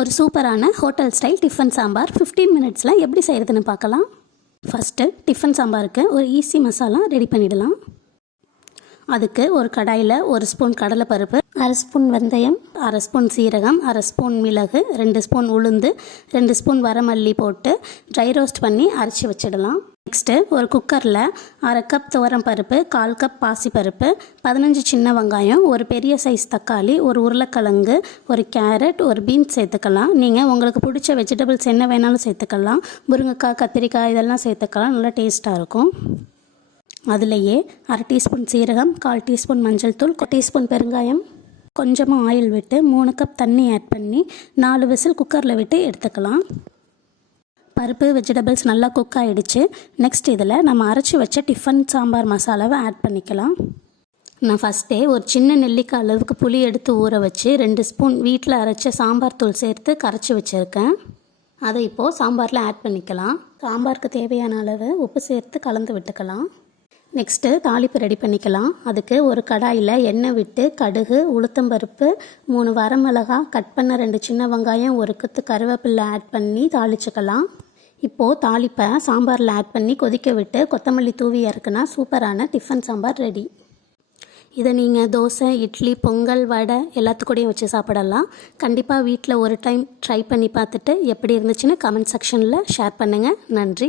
ஒரு சூப்பரான hotel style tiffin sambar. 15 மினிட்ஸில் எப்படி செய்கிறதுன்னு பார்க்கலாம். ஃபஸ்ட்டு டிஃபன் சாம்பாருக்கு ஒரு ஈஸி மசாலா ரெடி பண்ணிடலாம். அதுக்கு ஒரு கடாயில் ஒரு ஸ்பூன் கடலைப்பருப்பு அரை ஸ்பூன் வெந்தயம் அரை ஸ்பூன் சீரகம் அரை ஸ்பூன் மிளகு ரெண்டு ஸ்பூன் உளுந்து ரெண்டு ஸ்பூன் வரமல்லி போட்டு ட்ரை ரோஸ்ட் பண்ணி அரைச்சி வச்சிடலாம். நெக்ஸ்ட்டு ஒரு குக்கரில் அரை கப் துவரம் பருப்பு கால் கப் பாசிப்பருப்பு பதினஞ்சு சின்ன வெங்காயம் ஒரு பெரிய சைஸ் தக்காளி ஒரு உருளைக்கிழங்கு ஒரு கேரட் ஒரு பீன்ஸ் சேர்த்துக்கலாம். நீங்கள் உங்களுக்கு பிடிச்ச வெஜிடபிள்ஸ் என்ன வேணாலும் சேர்த்துக்கலாம். முருங்கைக்காய் கத்திரிக்காய் இதெல்லாம் சேர்த்துக்கலாம். நல்லா டேஸ்ட்டாக இருக்கும். அதுலேயே அரை டீஸ்பூன் சீரகம் கால் டீஸ்பூன் மஞ்சள் தூள் டீஸ்பூன் பெருங்காயம். கொஞ்சமாக ஆயில் விட்டு மூணு கப் தண்ணி ஆட் பண்ணி நாலு விசில் குக்கரில் விட்டு எடுத்துக்கலாம். பருப்பு வெஜிடபிள்ஸ் நல்லா குக் ஆகிடுச்சு நெக்ஸ்ட் இதில் நம்ம அரைச்சி வச்ச டிஃபன் சாம்பார் மசாலாவை ஆட் பண்ணிக்கலாம். நான் ஃபஸ்ட்டே ஒரு சின்ன நெல்லிக்காய் அளவுக்கு புளி எடுத்து ஊற வச்சு ரெண்டு ஸ்பூன் வீட்டில் அரைச்ச சாம்பார் தூள் சேர்த்து கரைச்சி வச்சுருக்கேன். அதை இப்போது சாம்பாரில் ஆட் பண்ணிக்கலாம். சாம்பாருக்கு தேவையான அளவு உப்பு சேர்த்து கலந்து விட்டுக்கலாம். நெக்ஸ்ட்டு தாளிப்பு ரெடி பண்ணிக்கலாம். அதுக்கு ஒரு கடாயில் எண்ணெய் விட்டு கடுகு உளுத்தம்பருப்பு மூணு வரமிளகா கட் பண்ண ரெண்டு சின்ன வெங்காயம் ஒரு குத்து கருவேப்பிலை ஆட் பண்ணி தாளிச்சுக்கலாம். இப்போது தாளிப்பை சாம்பாரில் ஆட் பண்ணி கொதிக்க விட்டு கொத்தமல்லி தூவி இறக்குனா சூப்பரான டிஃபன் சாம்பார் ரெடி இதை நீங்கள் தோசை இட்லி பொங்கல் வடை எல்லாத்துக்கூடையும் வச்சு சாப்பிடலாம். கண்டிப்பாக வீட்டில் ஒரு டைம் ட்ரை பண்ணி பார்த்துட்டு எப்படி இருந்துச்சுன்னு கமெண்ட் செக்ஷனில் ஷேர் பண்ணுங்கள் நன்றி.